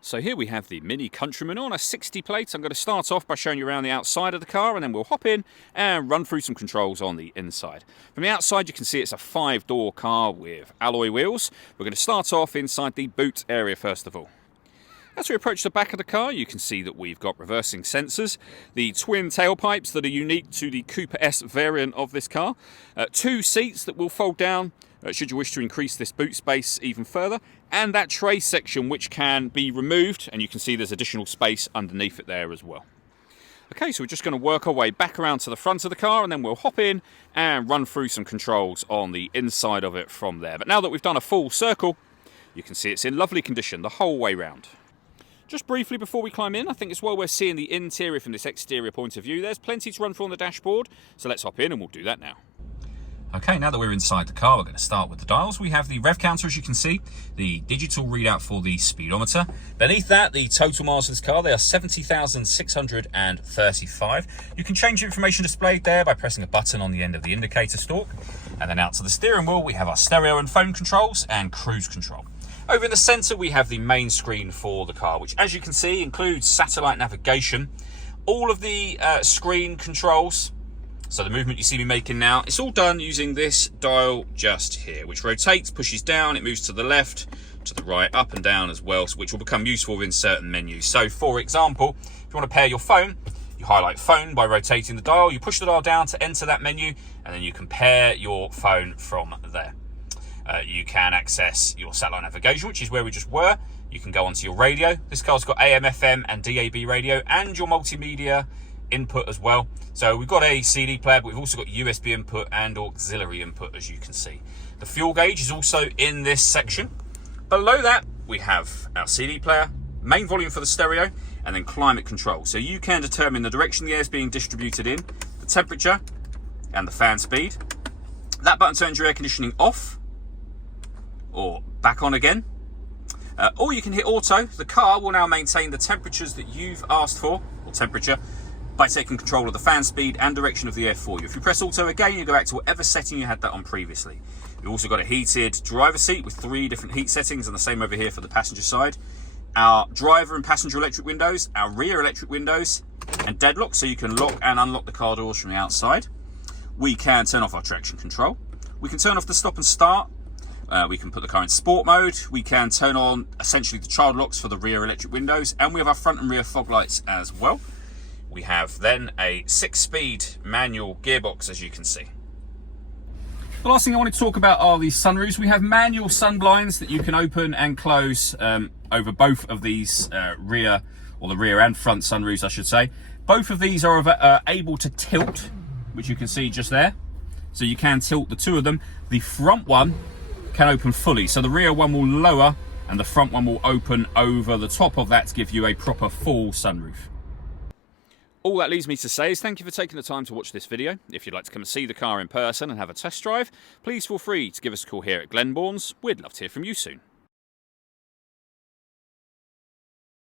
So here we have the Mini Countryman on a 60 plate. I'm going to start off by showing you around the outside of the car, and then we'll hop in and run through some controls on the inside. From the outside you can see it's a 5-door car with alloy wheels. We're going to start off inside the boot area first of all. As we approach the back of the car, you can see that we've got reversing sensors, the twin tailpipes that are unique to the Coupe S variant of this car, 2 seats that will fold down should you wish to increase this boot space even further, and that tray section which can be removed, and you can see there's additional space underneath it there as well. Okay, so we're just going to work our way back around to the front of the car, and then we'll hop in and run through some controls on the inside of it from there. But now that we've done a full circle, you can see it's in lovely condition the whole way round. Just briefly before we climb in, I think it's well worth seeing the interior from this exterior point of view. There's plenty to run through on the dashboard, so let's hop in and we'll do that now. Okay, now that we're inside the car, we're going to start with the dials. We have the rev counter, as you can see, the digital readout for the speedometer. Beneath that, the total miles of this car, they are 70,635. You can change the information displayed there by pressing a button on the end of the indicator stalk. And then out to the steering wheel, we have our stereo and phone controls and cruise control. Over in the centre, we have the main screen for the car, which, as you can see, includes satellite navigation. All of the screen controls, so the movement you see me making now, it's all done using this dial just here, which rotates, pushes down, it moves to the left, to the right, up and down as well, which will become useful in certain menus. So, for example, if you want to pair your phone, you highlight phone by rotating the dial, you push the dial down to enter that menu, and then you can pair your phone from there. You can access your satellite navigation, which is where we just were. You can go onto your radio. This car's got AM, FM and DAB radio, and your multimedia input as well. So we've got a CD player, but we've also got USB input and auxiliary input, as you can see. The fuel gauge is also in this section. Below that, we have our CD player, main volume for the stereo, and then climate control. So you can determine the direction the air is being distributed in, the temperature, and the fan speed. That button turns your air conditioning off or back on again. Or you can hit auto. The car will now maintain the temperatures that you've asked for, or temperature, by taking control of the fan speed and direction of the air for you. If you press auto again, you go back to whatever setting you had that on previously. You've also got a heated driver seat with 3 different heat settings, and the same over here for the passenger side. Our driver and passenger electric windows, our rear electric windows, and deadlock, so you can lock and unlock the car doors from the outside. We can turn off our traction control. We can turn off the stop and start. We can put the car in sport mode. We can turn on essentially the child locks for the rear electric windows, and we have our front and rear fog lights as well. We have then a 6-speed manual gearbox, as you can see. The last thing I want to talk about are these sunroofs. We have manual sun blinds that you can open and close over both of these rear, or the rear and front sunroofs, I should say. Both of these are able to tilt, which you can see just there. So you can tilt the 2 of them. The front one can open fully, so the rear one will lower and the front one will open over the top of that to give you a proper full sunroof. All that leaves me to say is thank you for taking the time to watch this video. If you'd like to come and see the car in person and have a test drive, please feel free to give us a call here at Glenbourne's. We'd love to hear from you soon.